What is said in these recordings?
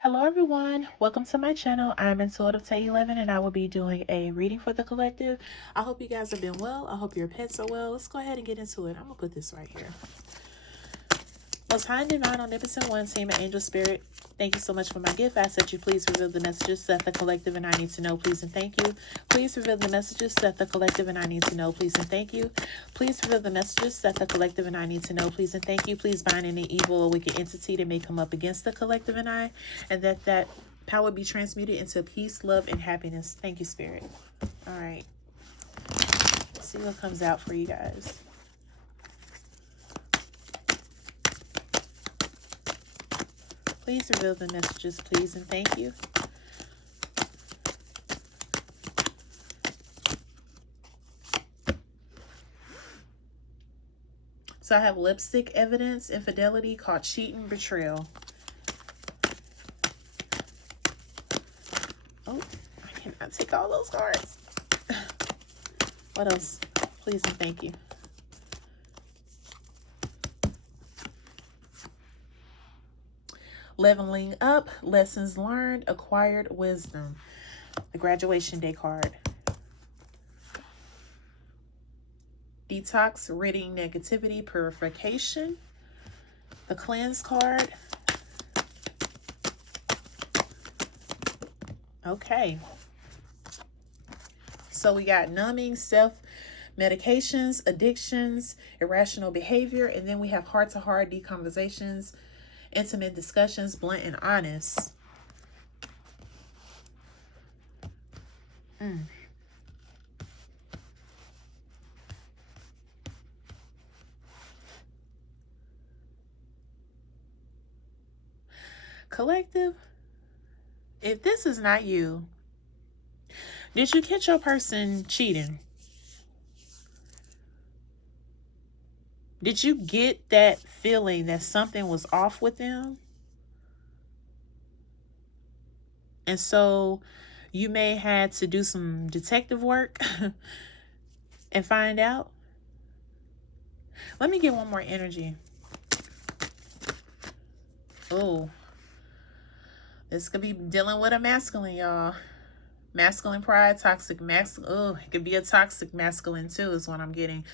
Hello everyone, welcome to my channel. I'm Intuitive Tay 11 and I will be doing a reading for the collective. I hope you guys have been well. I hope your pets are well. Let's go ahead and get into it. I'm gonna put this right here. Most High and Divine Omnipotent One, Team and Angel Spirit, thank you so much for my gift. I ask that you please reveal the messages that the collective and I need to know, please and thank you. Please reveal the messages that the collective and I need to know, please and thank you. Please reveal the messages that the collective and I need to know, please and thank you. Please bind any evil or wicked entity that may come up against the collective and I, and that power be transmuted into peace, love, and happiness. Thank you, Spirit. All right. Let's see what comes out for you guys. Please reveal the messages, please, and thank you. So I have lipstick evidence, infidelity, caught cheating, betrayal. Oh, I cannot take all those cards. What else? Please and thank you. Leveling up, lessons learned, acquired wisdom. The graduation day card. Detox, ridding negativity, purification. The cleanse card. Okay. So we got numbing, self-medications, addictions, irrational behavior, and then we have heart-to-heart deconversations, intimate discussions, blunt and honest. Collective, if this is not you, did you catch your person cheating? Did you get that feeling that something was off with them? And so you may have to do some detective work and find out. Let me get one more energy. Oh, this could be dealing with a masculine, y'all. Masculine pride, toxic masculine. Oh, it could be a toxic masculine too, is what I'm getting.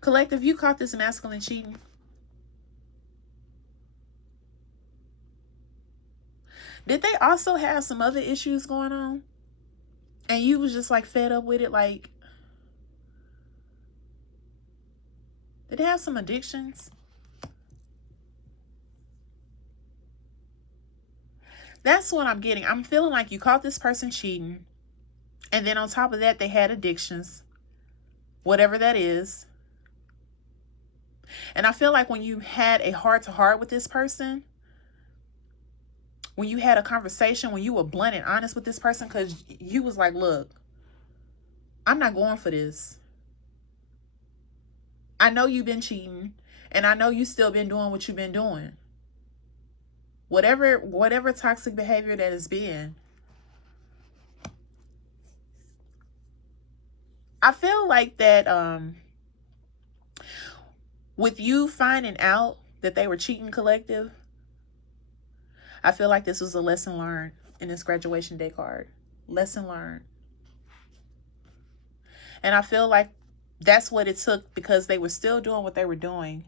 Collective, you caught this masculine cheating. Did they also have some other issues going on? And you was just like fed up with it? Like, did they have some addictions? That's what I'm getting. I'm feeling like you caught this person cheating. And then on top of that, they had addictions. Whatever that is. And I feel like when you had a heart-to-heart with this person, when you had a conversation, when you were blunt and honest with this person, because you was like, look, I'm not going for this. I know you've been cheating, and I know you still been doing what you've been doing. Whatever toxic behavior that has been. I feel like that with you finding out that they were cheating, collective, I feel like this was a lesson learned in this graduation day card. Lesson learned. And I feel like that's what it took, because they were still doing what they were doing.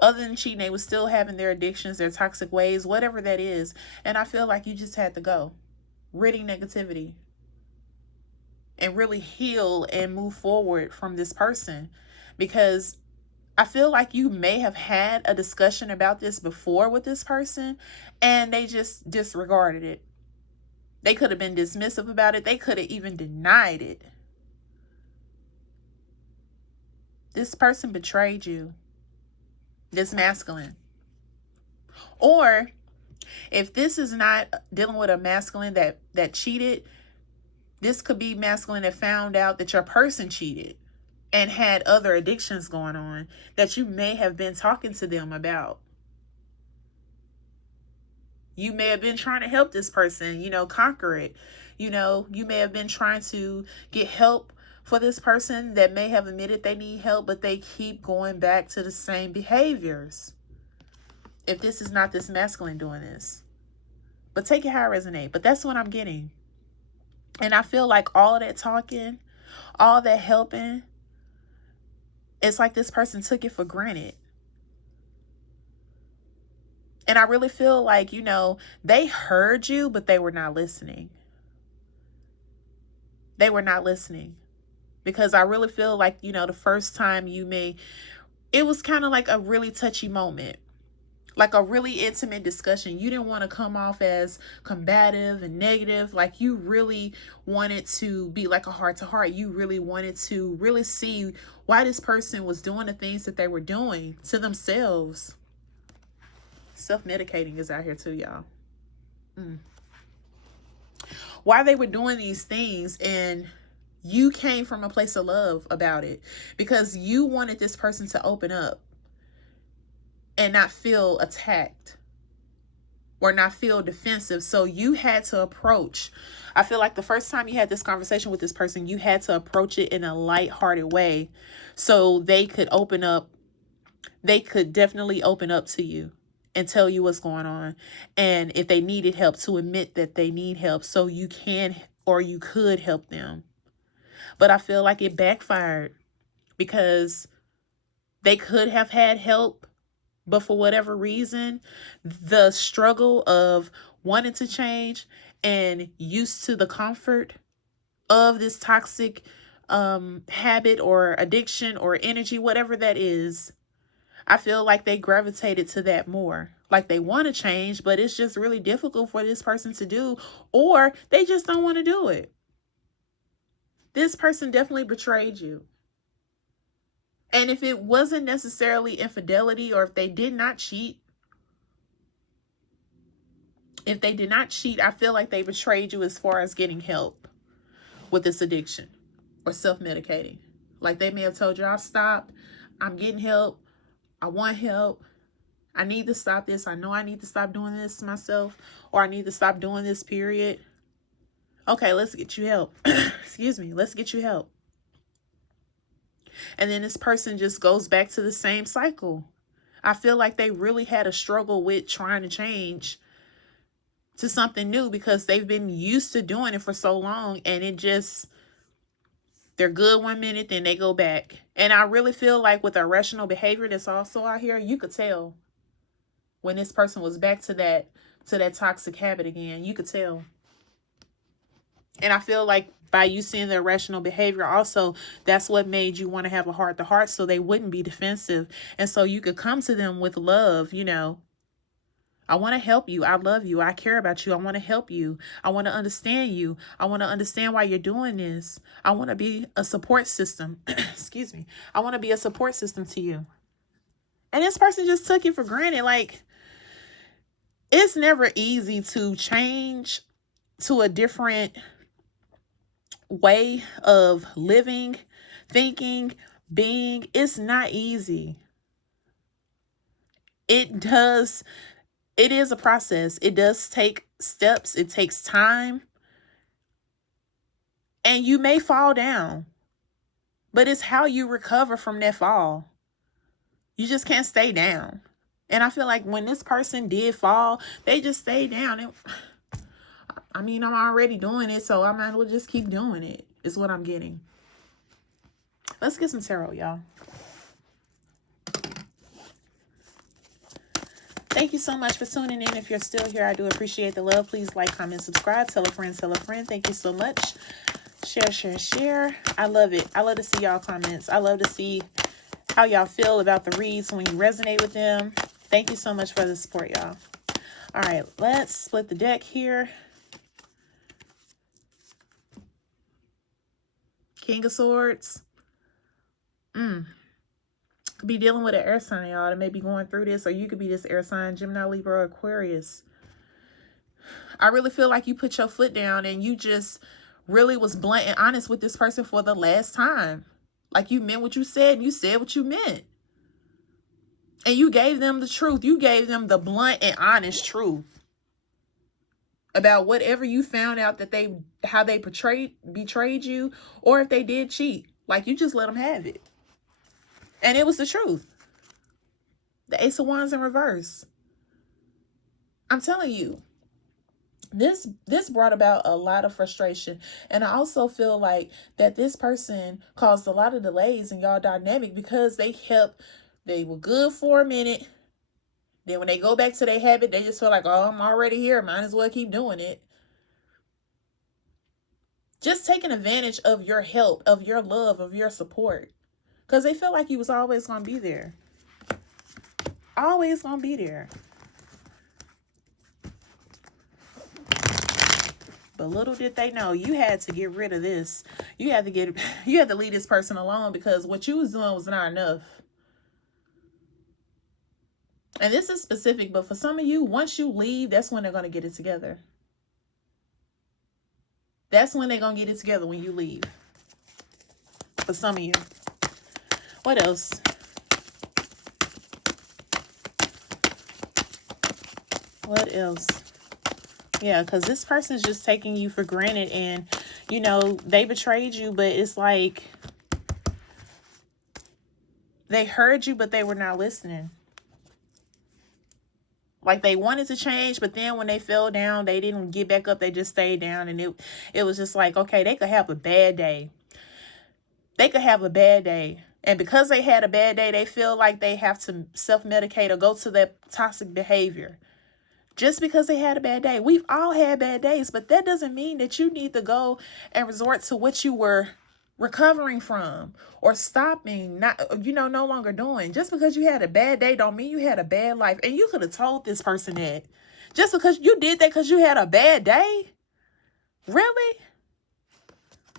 Other than cheating, they were still having their addictions, their toxic ways, whatever that is. And I feel like you just had to go. Ridding negativity. And really heal and move forward from this person. Because I feel like you may have had a discussion about this before with this person, and they just disregarded it. They could have been dismissive about it. They could have even denied it. This person betrayed you. This masculine. Or if this is not dealing with a masculine that cheated, this could be masculine that found out that your person cheated and had other addictions going on that you may have been talking to them about. You may have been trying to help this person, conquer it. You may have been trying to get help for this person that may have admitted they need help, but they keep going back to the same behaviors. If this is not this masculine doing this. But take it how it resonates. But that's what I'm getting. And I feel like all that talking, all that helping, it's like this person took it for granted. And I really feel like, you know, they heard you, but they were not listening. They were not listening. Because I really feel like, you know, the first time it was kind of like a really touchy moment. Like a really intimate discussion. You didn't want to come off as combative and negative. Like you really wanted to be like a heart to heart. You really wanted to really see why this person was doing the things that they were doing to themselves. Self-medicating is out here too, y'all. Why they were doing these things, and you came from a place of love about it because you wanted this person to open up and not feel attacked or not feel defensive. So you had to approach. I feel like the first time you had this conversation with this person, you had to approach it in a lighthearted way so they could open up. They could definitely open up to you and tell you what's going on. And if they needed help, to admit that they need help so you can or you could help them. But I feel like it backfired because they could have had help, but for whatever reason, the struggle of wanting to change and used to the comfort of this toxic habit or addiction or energy, whatever that is, I feel like they gravitated to that more. Like they want to change, but it's just really difficult for this person to do, or they just don't want to do it. This person definitely betrayed you. And if it wasn't necessarily infidelity, or if they did not cheat, I feel like they betrayed you as far as getting help with this addiction or self-medicating. Like they may have told you, I'll stop. I'm getting help. I want help. I need to stop this. I know I need to stop doing this to myself, or I need to stop doing this, period. Okay, let's get you help. Excuse me. Let's get you help. And then this person just goes back to the same cycle. I feel like they really had a struggle with trying to change to something new because they've been used to doing it for so long, and they're good one minute, then they go back. And I really feel like with irrational behavior that's also out here, you could tell when this person was back to that toxic habit again. You could tell. And I feel like by you seeing the irrational behavior also, that's what made you want to have a heart-to-heart so they wouldn't be defensive. And so you could come to them with love, you know. I want to help you. I love you. I care about you. I want to help you. I want to understand you. I want to understand why you're doing this. I want to be a support system. Excuse me. I want to be a support system to you. And this person just took it for granted. Like, it's never easy to change to a different way of living, thinking, being. It's not easy. It is a process. It does take steps. It takes time. And you may fall down, but it's how you recover from that fall. You just can't stay down. And I feel like when this person did fall, they just stayed down. And I mean, I'm already doing it, so I might as well just keep doing it, is what I'm getting. Let's get some tarot, y'all. Thank you so much for tuning in. If you're still here, I do appreciate the love. Please like, comment, subscribe. Tell a friend, tell a friend. Thank you so much. Share, share, share. I love it. I love to see y'all comments. I love to see how y'all feel about the reads when you resonate with them. Thank you so much for the support, y'all. All right, let's split the deck here. King of Swords. Could be dealing with an air sign, y'all, that may be going through this, or you could be this air sign, Gemini, Libra, or Aquarius. I really feel like you put your foot down and you just really was blunt and honest with this person for the last time. Like you meant what you said, and you said what you meant. And you gave them the truth. You gave them the blunt and honest truth. about whatever you found out that how they betrayed you, or if they did cheat. Like, you just let them have it. And it was the truth. The Ace of Wands in reverse. I'm telling you, this brought about a lot of frustration. And I also feel like that this person caused a lot of delays in y'all dynamic, because they were good for a minute. Then when they go back to their habit, they just feel like, oh, I'm already here, might as well keep doing it. Just taking advantage of your help, of your love, of your support. Because they feel like you was always going to be there. Always going to be there. But little did they know, you had to get rid of this. You had to leave this person alone, because what you was doing was not enough. And this is specific, but for some of you, once you leave, that's when they're going to get it together. That's when they're going to get it together, when you leave. For some of you. What else? What else? Yeah, because this person's just taking you for granted, and, you know, they betrayed you, but it's like they heard you, but they were not listening. Like, they wanted to change, but then when they fell down, they didn't get back up. They just stayed down, and it was just like, okay, they could have a bad day. They could have a bad day. And because they had a bad day, they feel like they have to self-medicate or go to that toxic behavior. Just because they had a bad day. We've all had bad days, but that doesn't mean that you need to go and resort to what you were recovering from or stopping, no longer doing. Just because you had a bad day don't mean you had a bad life. And you could have told this person that. Just because you did that because you had a bad day? Really?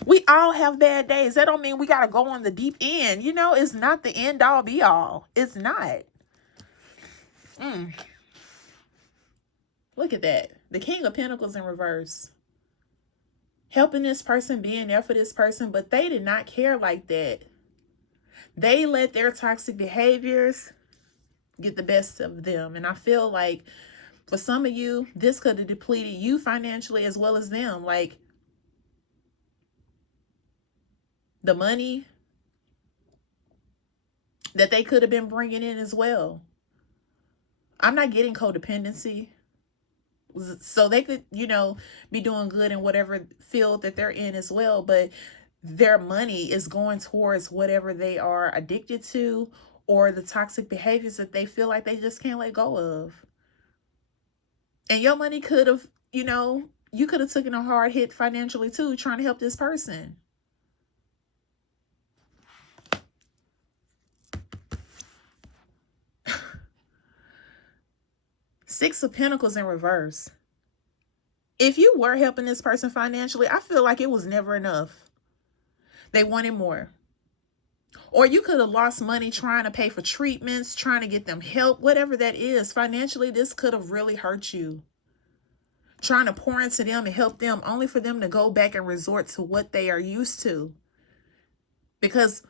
We all have bad days. That don't mean we got to go on the deep end. You know, it's not the end all be all. It's not. Look at that. The King of Pentacles in reverse. Helping this person, being there for this person, but they did not care like that. They let their toxic behaviors get the best of them. And I feel like for some of you, this could have depleted you financially as well as them. Like, the money that they could have been bringing in as well. I'm not getting codependency. So they could, be doing good in whatever field that they're in as well. But their money is going towards whatever they are addicted to, or the toxic behaviors that they feel like they just can't let go of. And your money could have, you could have taken a hard hit financially too, trying to help this person. Six of Pentacles in reverse. If you were helping this person financially, I feel like it was never enough. They wanted more. Or you could have lost money trying to pay for treatments, trying to get them help, whatever that is. Financially, this could have really hurt you. Trying to pour into them and help them, only for them to go back and resort to what they are used to. Because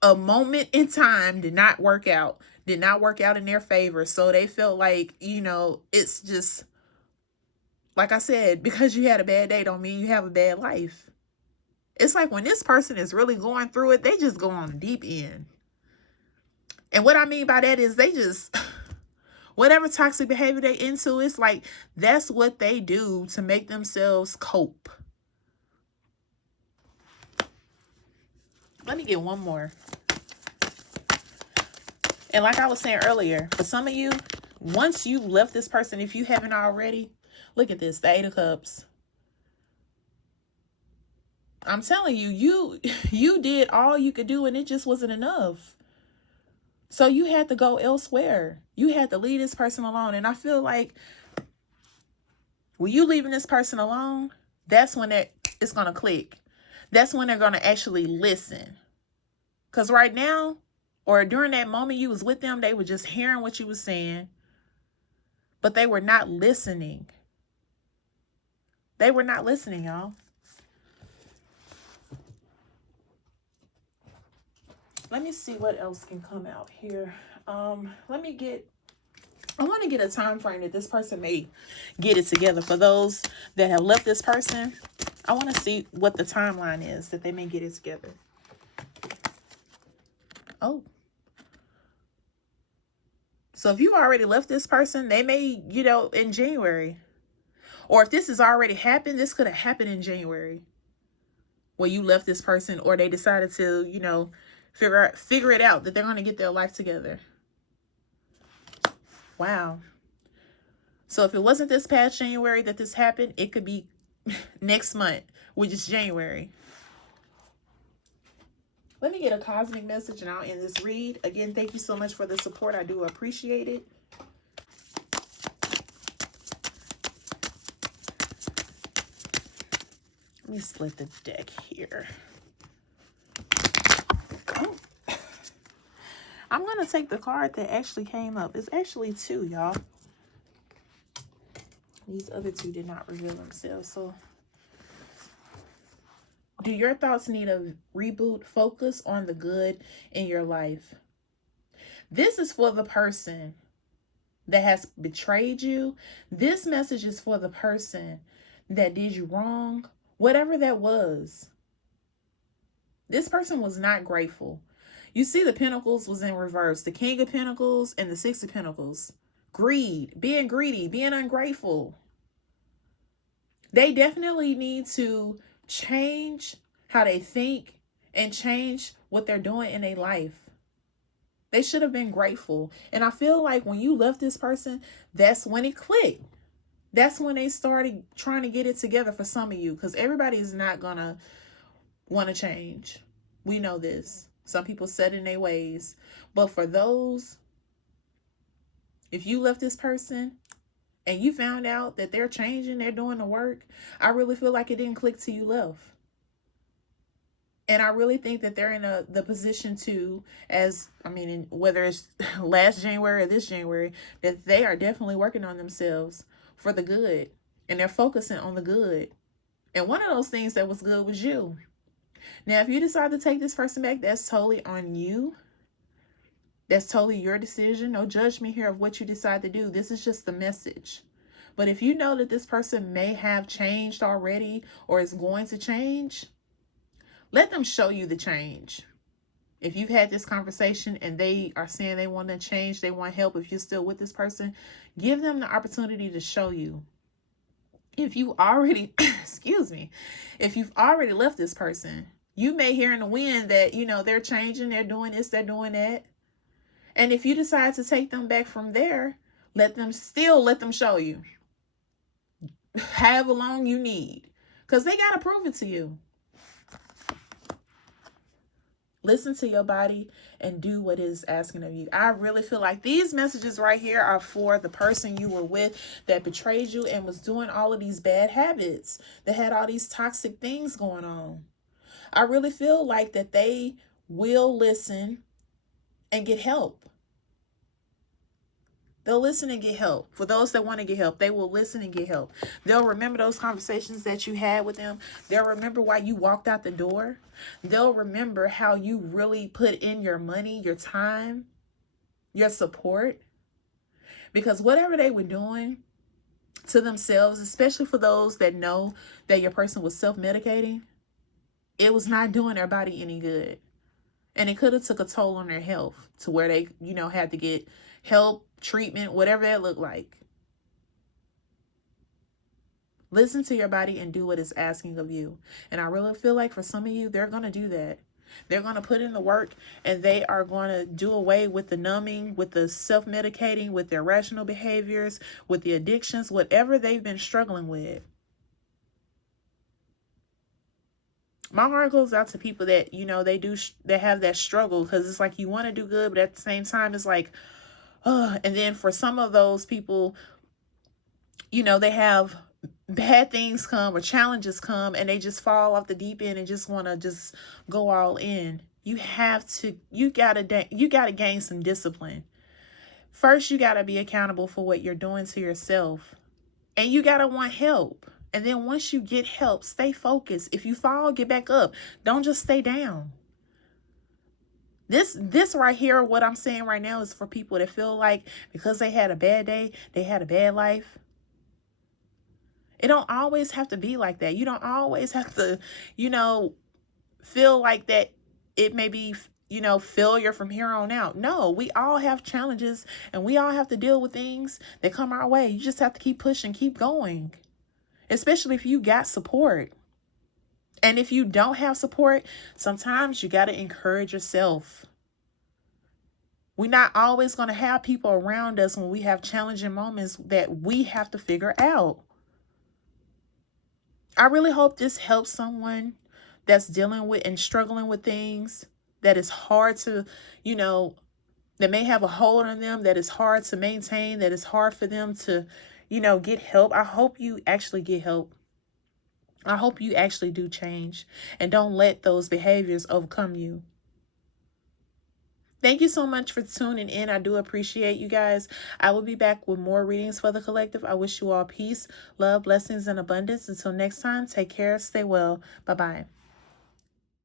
a moment in time did not work out in their favor. So they felt like, it's just, like I said, because you had a bad day don't mean you have a bad life. It's like when this person is really going through it, they just go on the deep end. And what I mean by that is they just, whatever toxic behavior they into, it's like that's what they do to make themselves cope. Let me get one more. And like I was saying earlier, for some of you, once you left this person, if you haven't already, look at this, the Eight of Cups. I'm telling you, you did all you could do and it just wasn't enough. So you had to go elsewhere. You had to leave this person alone. And I feel like when you leaving this person alone, that's when it's going to click. That's when they're going to actually listen. Because right now, or during that moment you was with them, they were just hearing what you was saying. But they were not listening. They were not listening, y'all. Let me see what else can come out here. Let me get I want to get a time frame that this person may get it together. For those that have left this person, I want to see what the timeline is that they may get it together. Oh. So if you already left this person, they may, in January. Or if this has already happened, this could have happened in January. When you left this person, or they decided to, figure it out that they're going to get their life together. Wow. So if it wasn't this past January that this happened, it could be next month, which is January. Let me get a cosmic message and I'll end this read. Again, thank you so much for the support. I do appreciate it. Let me split the deck here. Oh. I'm going to take the card that actually came up. It's actually two, y'all. These other two did not reveal themselves. So, do your thoughts need a reboot? Focus on the good in your life. This is for the person that has betrayed you. This message is for the person that did you wrong, whatever that was. This person was not grateful. You see, the Pentacles was in reverse. The King of Pentacles and the Six of Pentacles. Greed, being greedy, being ungrateful. They definitely need to change how they think and change what they're doing in their life. They should have been grateful. And I feel like when you left this person, that's when it clicked. That's when they started trying to get it together for some of you. Because everybody is not going to want to change. We know this. Some people set in their ways. But for those, if you left this person and you found out that they're changing, they're doing the work, I really feel like it didn't click till you left. And I really think that they're in the position to, whether it's last January or this January, that they are definitely working on themselves for the good. And they're focusing on the good. And one of those things that was good was you. Now, if you decide to take this person back, that's totally on you. That's totally your decision. No judgment here of what you decide to do. This is just the message. But if you know that this person may have changed already or is going to change, let them show you the change. If you've had this conversation and they are saying they want to change, they want help, if you're still with this person, give them the opportunity to show you. If you already, if you've already left this person, you may hear in the wind that, they're changing, they're doing this, they're doing that. And if you decide to take them back from there, let them show you. However long you need. Because they got to prove it to you. Listen to your body and do what it is asking of you. I really feel like these messages right here are for the person you were with that betrayed you and was doing all of these bad habits, that had all these toxic things going on. I really feel like that they will listen and get help. They'll listen and get help. For those that want to get help, they will listen and get help. They'll remember those conversations that you had with them. They'll remember why you walked out the door. They'll remember how you really put in your money, your time, your support. Because whatever they were doing to themselves, especially for those that know that your person was self-medicating, it was not doing their body any good. And it could have took a toll on their health to where they, had to get help, treatment, whatever that looked like. Listen to your body and do what it's asking of you. And I really feel like for some of you, they're going to do that. They're going to put in the work and they are going to do away with the numbing, with the self-medicating, with their irrational behaviors, with the addictions, whatever they've been struggling with. My heart goes out to people that, they have that struggle, because it's like you want to do good, but at the same time, it's like, and then for some of those people, they have bad things come or challenges come and they just fall off the deep end and just want to just go all in. You gotta gain some discipline. First, you gotta be accountable for what you're doing to yourself, and you gotta want help. And then once you get help, stay focused. If you fall, get back up. Don't just stay down. This right here, what I'm saying right now, is for people that feel like because they had a bad day, they had a bad life. It don't always have to be like that. You don't always have to, feel like that it may be, failure from here on out. No, we all have challenges and we all have to deal with things that come our way. You just have to keep pushing, keep going, especially if you got support. And if you don't have support, sometimes you got to encourage yourself. We're not always going to have people around us when we have challenging moments that we have to figure out. I really hope this helps someone that's dealing with and struggling with things that is hard to, that may have a hold on them, that is hard to maintain, that is hard for them to, get help. I hope you actually get help. I hope you actually do change and don't let those behaviors overcome you. Thank you so much for tuning in. I do appreciate you guys. I will be back with more readings for the collective. I wish you all peace, love, blessings, and abundance. Until next time, take care, stay well. Bye-bye.